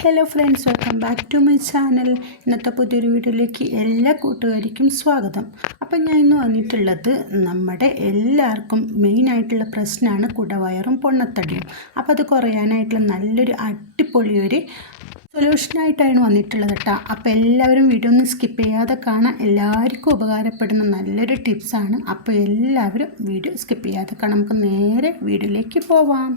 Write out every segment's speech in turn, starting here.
Hello friends welcome back to my channel ഇന്നത്തെ പുതിയൊരു വീഡിയോയിലേക്ക് എല്ലാ കൂട്ടുകാർക്കും സ്വാഗതം. അപ്പം ഞാൻ ഇന്ന് വന്നിട്ടുള്ളത് നമ്മുടെ എല്ലാവർക്കും മെയിനായിട്ടുള്ള പ്രശ്നമാണ് കുടവയറും പൊണ്ണത്തടിയും. അപ്പോൾ അത് കുറയാനായിട്ടുള്ള നല്ലൊരു അടിപൊളി ഒരു സൊല്യൂഷനായിട്ടാണ് വന്നിട്ടുള്ളത് കേട്ടോ അപ്പോൾ എല്ലാവരും വീഡിയോ ഒന്ന് സ്കിപ്പ് ചെയ്യാതെ കാണാൻ എല്ലാവർക്കും ഉപകാരപ്പെടുന്ന നല്ലൊരു ടിപ്സാണ് അപ്പോൾ എല്ലാവരും വീഡിയോ സ്കിപ്പ് ചെയ്യാതെ കാണാം നമുക്ക് നേരെ വീഡിയോയിലേക്ക് പോവാം.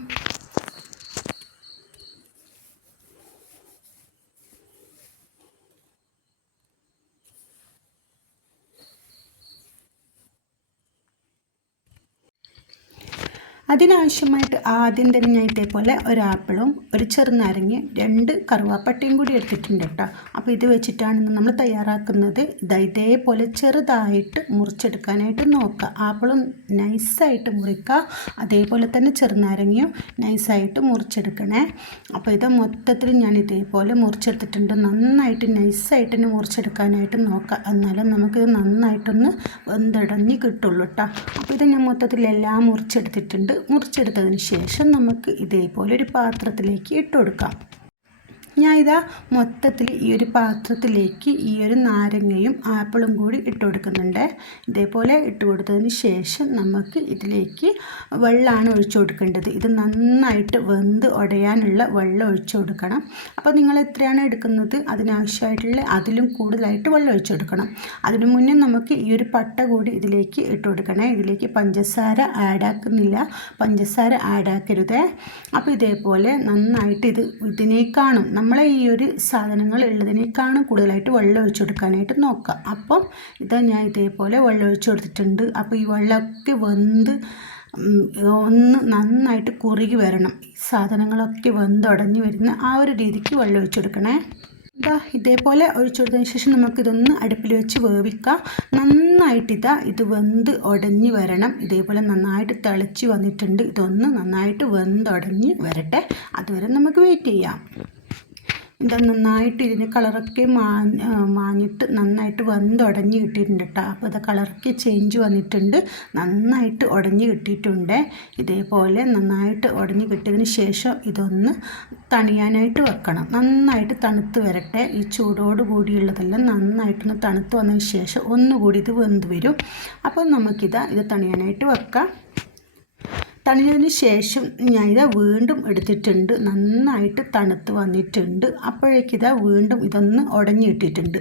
അതിനാവശ്യമായിട്ട് ആദ്യം തന്നെ ഞാൻ ഇതേപോലെ ഒരു ആപ്പിളും ഒരു ചെറുനാരങ്ങയും രണ്ട് കറുവാപ്പട്ടയും കൂടി എടുത്തിട്ടുണ്ട് കേട്ടോ. അപ്പോൾ ഇത് വെച്ചിട്ടാണ് നമ്മൾ തയ്യാറാക്കുന്നത്. ഇതാ ഇതേപോലെ ചെറുതായിട്ട് മുറിച്ചെടുക്കാനായിട്ട് നോക്കുക. ആപ്പിളും നൈസായിട്ട് മുറിക്കുക. അതേപോലെ തന്നെ ചെറുനാരങ്ങയും നൈസായിട്ട് മുറിച്ചെടുക്കണേ. അപ്പോൾ ഇത് മൊത്തത്തിൽ ഞാൻ ഇതേപോലെ മുറിച്ചെടുത്തിട്ടുണ്ട്. നന്നായിട്ട് നൈസായിട്ട് തന്നെ മുറിച്ചെടുക്കാനായിട്ട് നോക്കുക. എന്നാലും നമുക്കിത് നന്നായിട്ടൊന്ന് വെന്തടഞ്ഞ് കിട്ടുള്ളൂ കേട്ടോ. അപ്പോൾ ഇത് ഞാൻ മൊത്തത്തിൽ എല്ലാം മുറിച്ചെടുത്തിട്ടുണ്ട്. മുറിച്ചെടുത്തതിന് ശേഷം നമുക്ക് ഇതേപോലെ ഒരു പാത്രത്തിലേക്ക് ഇട്ട് കൊടുക്കാം ഞാൻ ഇതാ മൊത്തത്തിൽ ഈ ഒരു പാത്രത്തിലേക്ക് ഈ ഒരു നാരങ്ങയും ആപ്പിളും കൂടി ഇട്ട് കൊടുക്കുന്നുണ്ട്. ഇതേപോലെ ഇട്ട് കൊടുത്തതിന് ശേഷം നമുക്ക് ഇതിലേക്ക് വെള്ളമാണ് ഒഴിച്ചു കൊടുക്കേണ്ടത്. ഇത് നന്നായിട്ട് വെന്ത് ഉടയാനുള്ള വെള്ളം ഒഴിച്ചു കൊടുക്കണം. അപ്പോൾ നിങ്ങൾ എത്രയാണ് എടുക്കുന്നത്? അതിനാവശ്യമായിട്ടുള്ള അതിലും കൂടുതലായിട്ട് വെള്ളം ഒഴിച്ചു കൊടുക്കണം. അതിനു മുന്നേ നമുക്ക് ഈ ഒരു പട്ട കൂടി ഇതിലേക്ക് ഇട്ട് കൊടുക്കണേ. ഇതിലേക്ക് പഞ്ചസാര ആഡാക്കുന്നില്ല പഞ്ചസാര ആഡാക്കരുതേ അപ്പോൾ ഇതേപോലെ നന്നായിട്ട് ഇത് ഇതിനേക്കാണും നമ്മളെ ഈ ഒരു സാധനങ്ങൾ ഉള്ളതിനേക്കാളും കൂടുതലായിട്ട് വെള്ളം ഒഴിച്ചു കൊടുക്കാനായിട്ട് നോക്കുക. അപ്പം ഇതാ ഞാൻ ഇതേപോലെ വെള്ളം ഒഴിച്ചു കൊടുത്തിട്ടുണ്ട്. അപ്പോൾ ഈ വെള്ളമൊക്കെ വെന്ത് ഒന്ന് നന്നായിട്ട് കുറുകി വരണം. സാധനങ്ങളൊക്കെ വെന്തുടഞ്ഞ് വരുന്ന ആ ഒരു രീതിക്ക് വെള്ളം ഒഴിച്ചു കൊടുക്കണേ. ഇതാ ഇതേപോലെ ഒഴിച്ചു കൊടുത്തതിന് ശേഷം നമുക്കിതൊന്ന് അടുപ്പിൽ വെച്ച് വേവിക്കാം. നന്നായിട്ട് ഇതാ ഇത് വെന്ത് ഉടഞ്ഞ് വരണം. ഇതേപോലെ നന്നായിട്ട് തിളച്ച് വന്നിട്ടുണ്ട്. ഇതൊന്ന് നന്നായിട്ട് വെന്തുടഞ്ഞ് വരട്ടെ. അതുവരെ നമുക്ക് വെയിറ്റ് ചെയ്യാം. ഇത് നന്നായിട്ട് ഇതിന്റെ കളറൊക്കെ മാ മാഞ്ഞിട്ട് നന്നായിട്ട് വന്ന് ഉടഞ്ഞ് കിട്ടിയിട്ടുണ്ട് കേട്ടോ അപ്പോൾ ഇത് കളറൊക്കെ ചേഞ്ച് വന്നിട്ടുണ്ട്. നന്നായിട്ട് ഉടഞ്ഞ് കിട്ടിയിട്ടുണ്ട്. ഇതേപോലെ നന്നായിട്ട് ഉടഞ്ഞ് കിട്ടിയതിന് ശേഷം ഇതൊന്ന് തണിയാനായിട്ട് വെക്കണം. നന്നായിട്ട് തണുത്ത് വരട്ടെ. ഈ ചൂടോട് കൂടിയുള്ളതെല്ലാം നന്നായിട്ടൊന്ന് തണുത്ത് വന്നതിന് ശേഷം ഒന്നുകൂടി ഇത് വെന്ത് വരും. അപ്പോൾ നമുക്കിതാ ഇത് തണിയാനായിട്ട് വെക്കാം. തണിഞ്ഞതിന് ശേഷം ഞാൻ ഇതാ വീണ്ടും എടുത്തിട്ടുണ്ട്. നന്നായിട്ട് തണുത്ത് വന്നിട്ടുണ്ട്. അപ്പോഴേക്കിതാ വീണ്ടും ഇതൊന്ന് ഉടഞ്ഞിട്ടിട്ടുണ്ട്.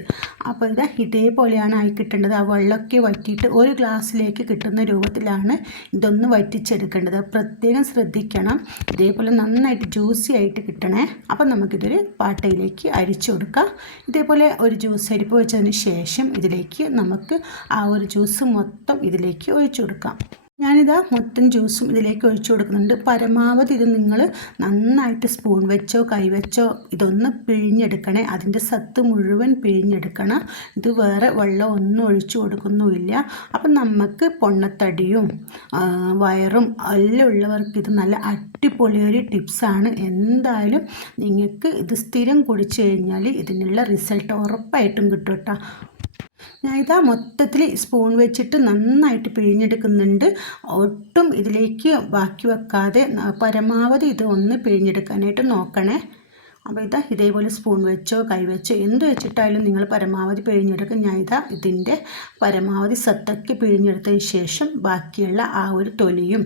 അപ്പോൾ ഇതാ ഇതേപോലെയാണ് ആയി കിട്ടേണ്ടത്. ആ വെള്ളമൊക്കെ വറ്റിയിട്ട് ഒരു ഗ്ലാസ്സിലേക്ക് കിട്ടുന്ന രൂപത്തിലാണ് ഇതൊന്ന് വറ്റിച്ചെടുക്കേണ്ടത്. പ്രത്യേകം ശ്രദ്ധിക്കണം. ഇതേപോലെ നന്നായിട്ട് ജ്യൂസി ആയിട്ട് കിട്ടണേ. അപ്പം നമുക്കിതൊരു പാട്ടയിലേക്ക് അരിച്ചു കൊടുക്കാം. ഇതേപോലെ ഒരു ജ്യൂസ് അരിപ്പ് വെച്ചതിന് ശേഷം ഇതിലേക്ക് നമുക്ക് ആ ഒരു ജ്യൂസ് മൊത്തം ഇതിലേക്ക് ഒഴിച്ചു കൊടുക്കാം. ഞാനിതാ മൊത്തം ജ്യൂസും ഇതിലേക്ക് ഒഴിച്ചു കൊടുക്കുന്നുണ്ട്. പരമാവധി ഇത് നിങ്ങൾ നന്നായിട്ട് സ്പൂൺ വെച്ചോ കൈവച്ചോ ഇതൊന്ന് പിഴിഞ്ഞെടുക്കണേ. അതിന്റെ സത്ത് മുഴുവൻ പിഴിഞ്ഞെടുക്കണം. ഇത് വേറെ വെള്ളം ഒന്നും ഒഴിച്ചു കൊടുക്കുന്നുമില്ല. അപ്പം നമുക്ക് പൊണ്ണത്തടിയും വയറും എല്ലാം ഉള്ളവർക്ക് ഇത് നല്ല അടിപൊളിയൊരു ടിപ്സാണ് എന്തായാലും നിങ്ങൾക്ക് ഇത് സ്ഥിരം കുടിച്ചു കഴിഞ്ഞാൽ ഇതിനുള്ള റിസൾട്ട് ഉറപ്പായിട്ടും കിട്ടും കേട്ടോ. ഞാൻ ഇതാ മൊത്തത്തിൽ സ്പൂൺ വെച്ചിട്ട് നന്നായിട്ട് പിഴിഞ്ഞെടുക്കുന്നുണ്ട്. ഒട്ടും ഇതിലേക്ക് ബാക്കി വെക്കാതെ പരമാവധി ഇത് ഒന്ന് പിഴിഞ്ഞെടുക്കാനായിട്ട് നോക്കണേ. അപ്പോൾ ഇതാ ഇതേപോലെ സ്പൂൺ വെച്ചോ കൈ വെച്ചോ എന്ത് വെച്ചിട്ടായാലും നിങ്ങൾ പരമാവധി പിഴിഞ്ഞെടുക്കും. ഞാൻ ഇതാ ഇതിന്റെ പരമാവധി സത്തക്ക് പിഴിഞ്ഞെടുത്തതിന് ശേഷം ബാക്കിയുള്ള ആ ഒരു തൊലിയും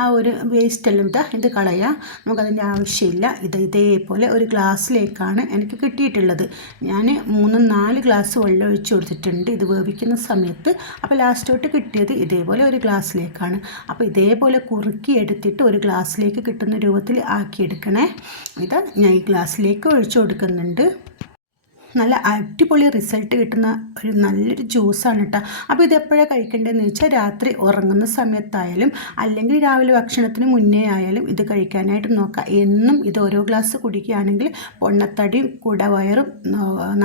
ആ ഒരു വേസ്റ്റെല്ലാം ഇതാ ഇത് കളയാം. നമുക്കതിന്റെ ആവശ്യമില്ല. ഇത് ഇതേപോലെ ഒരു ഗ്ലാസ്സിലേക്കാണ് എനിക്ക് കിട്ടിയിട്ടുള്ളത്. ഞാൻ മൂന്ന് നാല് ഗ്ലാസ് വെള്ളം ഒഴിച്ചു കൊടുത്തിട്ടുണ്ട്. ഇത് വേവിക്കുന്ന സമയത്ത് അപ്പോൾ ലാസ്റ്റോട്ട് കിട്ടിയത് ഇതേപോലെ ഒരു ഗ്ലാസ്സിലേക്കാണ്. അപ്പോൾ ഇതേപോലെ കുറുക്കി എടുത്തിട്ട് ഒരു ഗ്ലാസ്സിലേക്ക് കിട്ടുന്ന രൂപത്തിൽ ആക്കിയെടുക്കണേ. ഇത് ഞാൻ ഈ ഗ്ലാസ് ഗ്ലാസ്സിലേക്ക് ഒഴിച്ചു കൊടുക്കുന്നുണ്ട്. നല്ല അടിപൊളി റിസൾട്ട് കിട്ടുന്ന ഒരു നല്ലൊരു ജ്യൂസാണ് കേട്ടോ അപ്പോൾ ഇത് എപ്പോഴാണ് കഴിക്കേണ്ടതെന്ന് വെച്ചാൽ രാത്രി ഉറങ്ങുന്ന സമയത്തായാലും അല്ലെങ്കിൽ രാവിലെ ഭക്ഷണത്തിന് മുന്നേ ആയാലും ഇത് കഴിക്കാനായിട്ട് നോക്കുക എന്നും ഇത് ഓരോ ഗ്ലാസ് കുടിക്കുകയാണെങ്കിൽ പൊണ്ണത്തടിയും കുടവയറും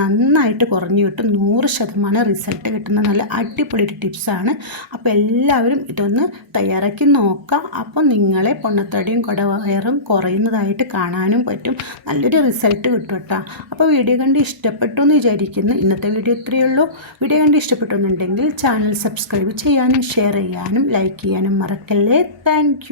നന്നായിട്ട് കുറഞ്ഞു കിട്ടും. നൂറ് ശതമാനം റിസൾട്ട് കിട്ടുന്ന നല്ല അടിപൊളി ഒരു ടിപ്സാണ് അപ്പോൾ എല്ലാവരും ഇതൊന്ന് തയ്യാറാക്കി നോക്കാം. അപ്പോൾ നിങ്ങളെ പൊണ്ണത്തടിയും കുടവയറും കുറയുന്നതായിട്ട് കാണാനും പറ്റും. നല്ലൊരു റിസൾട്ട് കിട്ടും കേട്ടോ അപ്പോൾ വീഡിയോ കണ്ട് ഇഷ്ടപ്പെട്ടു ഇഷ്ടപ്പെട്ടു എന്ന് വിചാരിക്കുന്നു. ഇന്നത്തെ വീഡിയോ ഇത്രയേ ഉള്ളൂ. വീഡിയോ കണ്ട് ഇഷ്ടപ്പെട്ടുന്നുണ്ടെങ്കിൽ ചാനൽ സബ്സ്ക്രൈബ് ചെയ്യാനും ഷെയർ ചെയ്യാനും ലൈക്ക് ചെയ്യാനും മറക്കല്ലേ. താങ്ക്